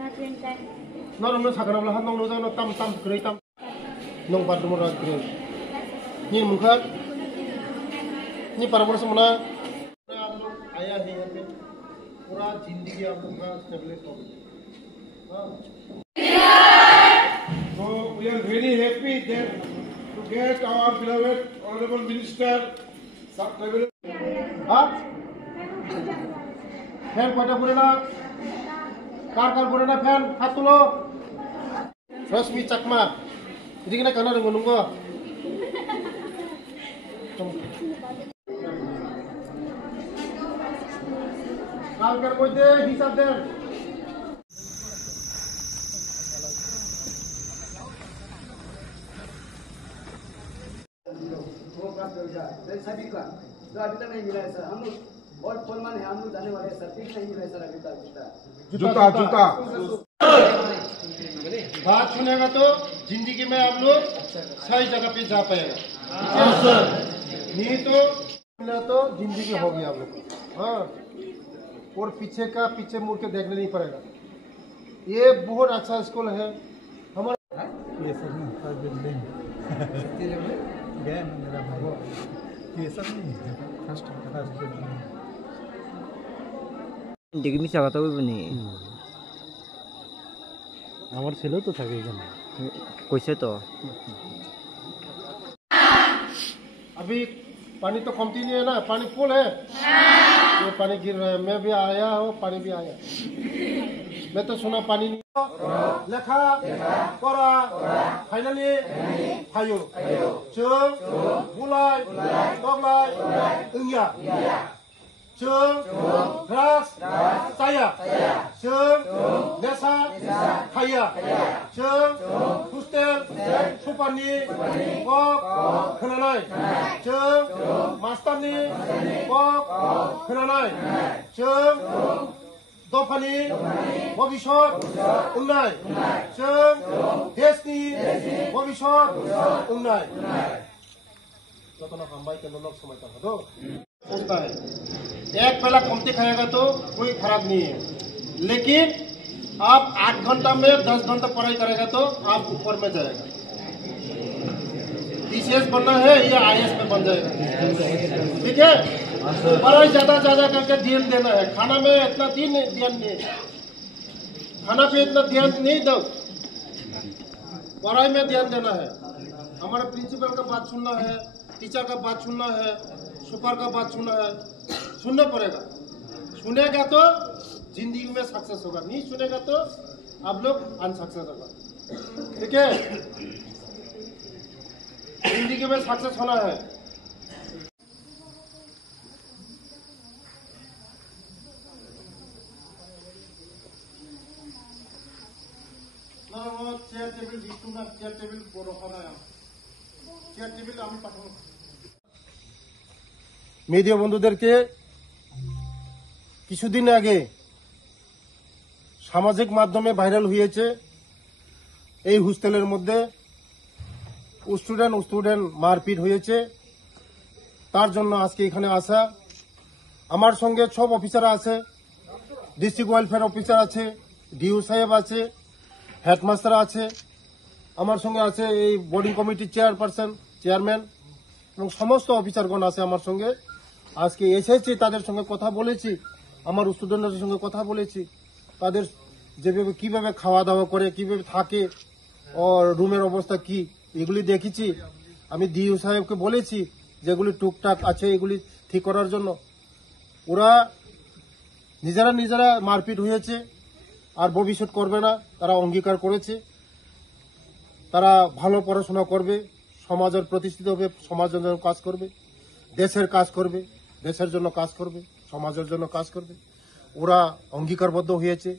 Nong no sakana belah nong no jang no tam grei tam. Nong bar dumur grei. Ni mukha. Ni parabor semana. आप लोग आया है यहाँ पे पूरा जिंदगी आप लोग का स्टेबलिश हो गई. So we are very happy that to get our beloved honorable minister. हाँ? फैन कोटा पूरे ना कार पूरे ना फैन हाथ तुलो. रश्मि चकमा. Jadi kena kanan dengan nunggu. কালকের মধ্যে হিসাব দেন. सभी का जो अभी तक नहीं मिला है सर. हम लोग बहुत फॉर्मल है. हम लोग जाने वाले हैं सर. फिक्स नहीं मिला है सर अभी तक. जूता बात सुनेगा तो जिंदगी में आप लोग सही जगह पे जा पाएगा. नहीं तो जिंदगी होगी आप लोग. हाँ, और पीछे मुड़ के देखने नहीं पड़ेगा. ये बहुत अच्छा स्कूल है हमारा. ये सब ना बिल्डिंग गया मेरा भाई. ये सब नहीं फर्स्ट দেখি মিছা কথা কইব নি. আমার ছেলেও তো থাকে এখানে. কইছে তো. अभी पानी तो कमती नहीं है ना. पानी फुल है. ये पानी गिर रहा है. मैं भी आया हूँ. पानी भी आया. मैं तो सुना पानी नहीं. लेखा करा फाइनली फायो जों बुलाय दगलाय इंगिया जों ड्राग्स जाया जों नेसा खाया जों हस्टेल सुपारनि कक खोनानाय जों मास्टारनि कक खोनानाय जों दफानि भबिष्यत उन्नाय जों देशनि भबिष्यत उन्नाय. होता है एक बेला कमती खाएगा तो कोई खराब नहीं है. लेकिन आप 8 घंटा में 10 घंटा पढ़ाई करेगा तो आप ऊपर में जाएगा. DCS बनना है या IAS में बन जाएगा. ठीक है. पढ़ाई ज्यादा करके ध्यान देना है. खाना में इतना ध्यान नहीं. खाना पे इतना ध्यान नहीं दो. पढ़ाई में ध्यान देना है. हमारे प्रिंसिपल का बात सुनना है. टीचर का बात सुनना है. सुपर का बात सुनना है. सुनना पड़ेगा. सुनेगा तो जिंदगी में सक्सेस होगा. नहीं सुनेगा तो आप लोग अनसक्सेस होगा. ठीक है. जिंदगी में सक्सेस होना है. চেয়ার টেবিল ডিস্টুনা চেয়ার টেবিল বড় হয়. চেয়ার টেবিল আমি পাঠাবো. মিডিয়া বন্ধুদেরকে কিছুদিন আগে সামাজিক মাধ্যমে ভাইরাল হয়েছে এই হোস্টেলের মধ্যে স্টুডেন্ট মারপিট হয়েছে. তার জন্য আজকে এখানে আসা. আমার সঙ্গে সব অফিসার আছে. ডিস্ট্রিক্ট ওয়েলফেয়ার অফিসার আছে. ডিও সাহেব আছে. হেডমাস্টার আছে. আমার সঙ্গে আছে এই বোর্ডিং কমিটির চেয়ারম্যান এবং সমস্ত অফিসারগণ আছে আমার সঙ্গে. আজকে এসেছি, তাদের সঙ্গে কথা বলেছি. আমার স্টুডেন্টদের সঙ্গে কথা বলেছি. তাদের যেভাবে কিভাবে খাওয়া দাওয়া করে, কিভাবে থাকে, और রুমের অবস্থা কি, এগুলি দেখেছি. আমি ডিও সাহেবকে বলেছি যেগুলি টুকটাক আছে এগুলি ঠিক করার জন্য. ওরা নিজেরা মারপিট হয়েছে আর ভবিষ্যৎ করবে না. তারা অঙ্গীকার করেছে তারা ভালো পড়াশোনা করবে, সমাজের প্রতিষ্ঠিত হবে, সমাজের জন্য কাজ করবে, দেশের কাজ করবে, দেশের জন্য কাজ করবে, সমাজের জন্য কাজ করবে. ওরা অঙ্গীকারবদ্ধ হয়েছে.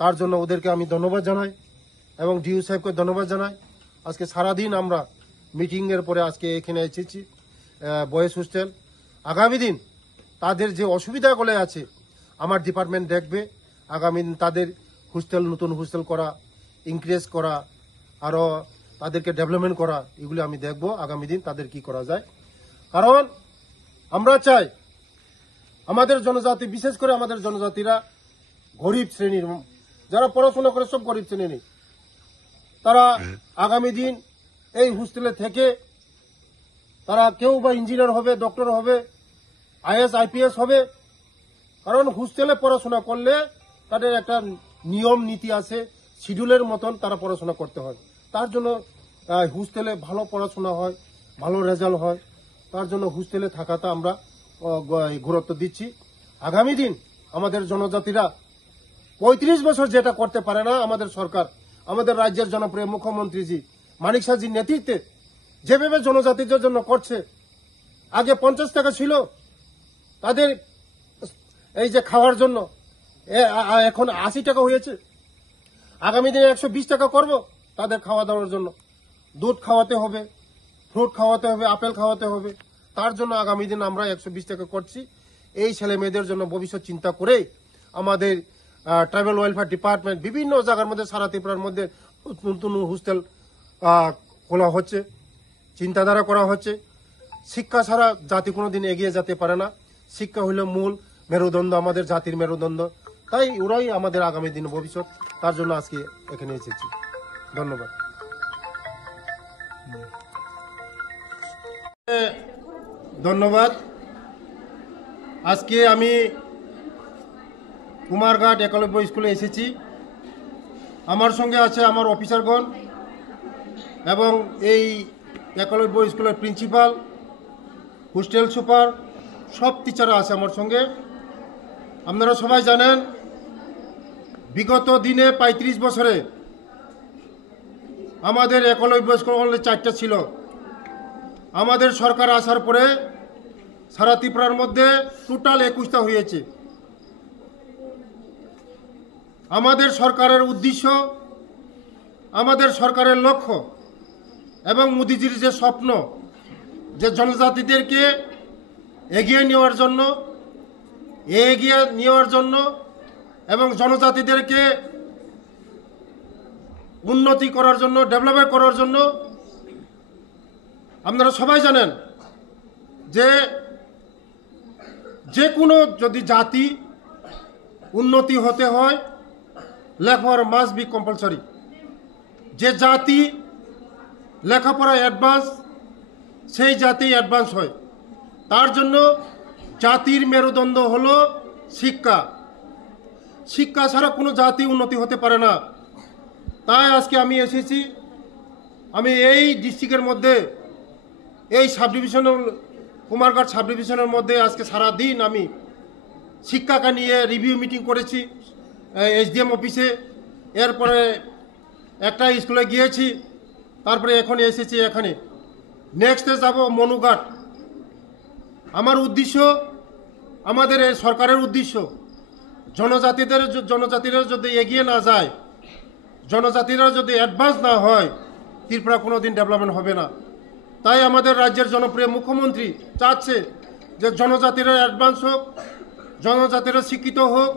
তার জন্য ওদেরকে আমি ধন্যবাদ জানাই এবং ডিও সাহেবকে ধন্যবাদ জানাই. আজকে সারাদিন আমরা মিটিং এর পরে আজকে এখানে এসেছি বয়েজ হোস্টেল. আগামী দিন তাদের যে অসুবিধাগুলো আছে আমার ডিপার্টমেন্ট দেখবে. আগামী দিন তাদের নতুন হোস্টেল করা, ইনক্রিজ করা, আরো তাদেরকে ডেভেলপমেন্ট করা, এগুলি আমি দেখব আগামী দিন তাদের কি করা যায়. কারণ আমরা চাই আমাদের জনজাতি, বিশেষ করে আমাদের জনজাতিরা গরিব শ্রেণীর যারা পড়াশোনা করে সব গরিব শ্রেণী নেই, তারা আগামী দিন এই হোস্টেলে থেকে তারা কেউ বা ইঞ্জিনিয়ার হবে, ডক্টর হবে, আইএস আইপিএস হবে। কারণ হোস্টেলে পড়াশোনা করলে তাদের একটা নিয়ম নীতি আছে, শিডিউলের মতন তারা পড়াশোনা করতে হয়। তার জন্য হোস্টেলে ভালো পড়াশোনা হয়, ভালো রেজাল্ট হয়। তার জন্য হোস্টেলে থাকাটা আমরা গুরুত্ব দিচ্ছি। আগামী দিন আমাদের জনজাতিরা 35 বছর যেটা করতে পারে না আমাদের সরকার, আমাদের রাজ্যের জনপ্রিয় মুখ্যমন্ত্রীজি মানিক সাহাজির নেতৃত্বে যেভাবে জনজাতিদের জন্য করছে। আগে 50 টাকা ছিল তাদের এই যে খাওয়ার জন্য, এখন 80 টাকা হয়েছে। আগামী দিনে 120 টাকা করব তাদের খাওয়া দাওয়ার জন্য। দুধ খাওয়াতে হবে, ফ্রুট খাওয়াতে হবে, আপেল খাওয়াতে হবে। তার জন্য আগামী দিন আমরা 120 টাকা করছি। এই ছেলে মেয়েদের জন্য ভবিষ্যৎ চিন্তা করে আমাদের ট্রাইবাল ওয়েলফেয়ার ডিপার্টমেন্ট বিভিন্ন জায়গার মধ্যে সারা ত্রিপুরার মধ্যে নতুন হোস্টেল খোলা হচ্ছে, চিন্তাধারা করা হচ্ছে। শিক্ষা ছাড়া জাতি কোনোদিন এগিয়ে যেতে পারে না। শিক্ষা হইল মূল মেরুদণ্ড, আমাদের জাতির মেরুদণ্ড। তাই ওরাই আমাদের আগামী দিন ভবিষ্যৎ। তার জন্য আজকে এখানে এসেছি। ধন্যবাদ। ধন্যবাদ। আজকে আমি কুমারঘাট একলব্য স্কুলে এসেছি। আমার সঙ্গে আছে আমার অফিসারগণ এবং এই একলব্য স্কুলের প্রিন্সিপাল, হোস্টেল সুপার, সব টিচাররা আছে আমার সঙ্গে। আপনারা সবাই জানেন বিগত দিনে 35 বছরে আমাদের একলব্য স্কুল হলে 4টা ছিল। আমাদের সরকার আসার পরে সারা ত্রিপুরার মধ্যে টোটাল 21টা হয়েছে। আমাদের সরকারের উদ্দেশ্য, আমাদের সরকারের লক্ষ্য এবং মোদিজির যে স্বপ্ন, যে জনজাতিদেরকে এগিয়ে নেওয়ার জন্য এবং জনজাতিদেরকে উন্নতি করার জন্য, ডেভেলপমেন্ট করার জন্য। আপনারা সবাই জানেন যে কোনো যদি জাতি উন্নতি হতে হয়, লেখাপড়া মাস্ট বি কম্পালসরি। যে জাতি লেখাপড়ায় অ্যাডভান্স, সেই জাতি অ্যাডভান্স হয়। তার জন্য জাতির মেরুদণ্ড হলো শিক্ষা। শিক্ষা ছাড়া কোনো জাতি উন্নতি হতে পারে না। তাই আজকে আমি এসেছি। আমি এই ডিস্ট্রিক্টের মধ্যে, এই সাব ডিভিশনাল কুমারঘাট সাব ডিভিশনের মধ্যে আজকে সারা দিন আমি শিক্ষাকে নিয়ে রিভিউ মিটিং করেছি এসডিএম অফিসে। এরপরে একটা স্কুলে গিয়েছি, তারপরে এখন এসেছি এখানে। নেক্সটে যাব মনুঘাট। আমার উদ্দেশ্য, আমাদের এই সরকারের উদ্দেশ্য, জনজাতিরা যদি এগিয়ে না যায়, জনজাতিরা যদি অ্যাডভান্স না হয়, ত্রিপুরা কোনো দিন ডেভেলপমেন্ট হবে না। তাই আমাদের রাজ্যের জনপ্রিয় মুখ্যমন্ত্রী চাচ্ছে যে জনজাতিরা অ্যাডভান্স হোক, জনজাতিরা শিক্ষিত হোক,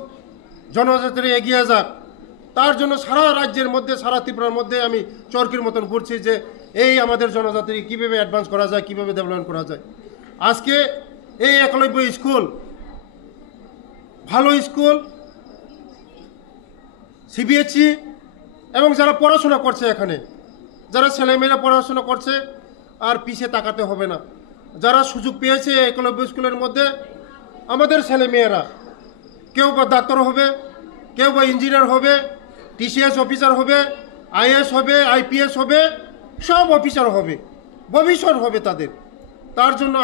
জনজাতিরা এগিয়ে যাক। তার জন্য সারা রাজ্যের মধ্যে, সারা ত্রিপুরার মধ্যে আমি চরকির মতন ঘুরছি যে এই আমাদের জনজাতিকে কীভাবে অ্যাডভান্স করা যায়, কীভাবে ডেভেলপমেন্ট করা যায়। আজকে এই একলব্য স্কুল ভালো স্কুল, সিবিএসই এবং যারা পড়াশোনা করছে, এখানে যারা ছেলেমেয়েরা পড়াশোনা করছে আর পিছিয়ে তাকাতে হবে না। যারা সুযোগ পেয়েছে একলব্য স্কুলের মধ্যে, আমাদের ছেলেমেয়েরা কেউ বা ডাক্তার হবে, কেউ বা ইঞ্জিনিয়ার হবে, টিসিএস অফিসার হবে, আইএস হবে, আইপিএস হবে, সব অফিসার হবে, ভবিষ্যৎ হবে তাদের। তার জন্য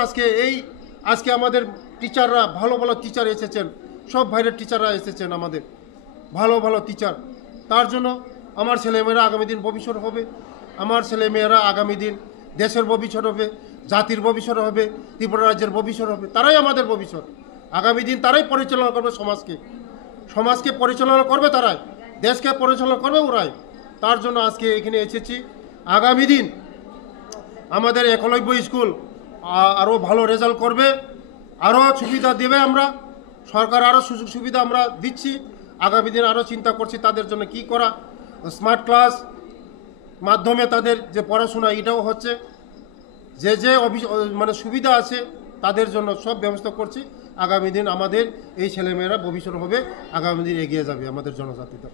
আজকে আমাদের টিচাররা, ভালো ভালো টিচার এসেছেন, সব বাইরের টিচাররা এসেছেন, আমাদের ভালো ভালো টিচার। তার জন্য আমার ছেলেমেয়েরা আগামী দিন ভবিষ্যৎ হবে। আমার ছেলেমেয়েরা আগামী দিন দেশের ভবিষ্যৎ হবে, জাতির ভবিষ্যৎ হবে, ত্রিপুরা রাজ্যের ভবিষ্যৎ হবে। তারাই আমাদের ভবিষ্যৎ। আগামী দিন তারাই পরিচালনা করবে সমাজকে পরিচালনা করবে তারাই, দেশকে পরিচালনা করবে ওরাই। তার জন্য আজকে এখানে এসেছি। আগামী দিন আমাদের একলব্য স্কুল আরও ভালো রেজাল্ট করবে, আরও সুবিধা দেবে। আমরা সরকার আরও সুযোগ সুবিধা আমরা দিচ্ছি। আগামী দিন আরও চিন্তা করছি তাদের জন্য কি করা। স্মার্ট ক্লাস মাধ্যমে তাদের যে পড়াশোনা, এটাও হচ্ছে। যে মানে সুবিধা আছে তাদের জন্য সব ব্যবস্থা করছি। আগামী দিন আমাদের এই ছেলেমেয়েরা ভবিষ্যৎ হবে, আগামী দিন এগিয়ে যাবে আমাদের জনজাতিটা।